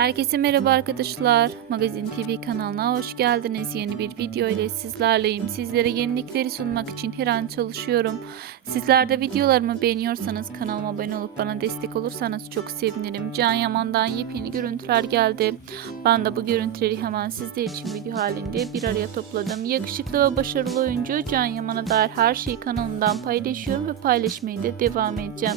Herkese merhaba arkadaşlar. Magazin TV kanalına hoş geldiniz. Yeni bir video ile sizlerleyim. Sizlere yenilikleri sunmak için her an çalışıyorum. Sizler de videolarımı beğeniyorsanız kanalıma abone olup bana destek olursanız çok sevinirim. Can Yaman'dan yepyeni görüntüler geldi. Ben de bu görüntüleri hemen sizler için video halinde bir araya topladım. Yakışıklı ve başarılı oyuncu Can Yaman'a dair her şeyi kanalımdan paylaşıyorum ve paylaşmayı da de devam edeceğim.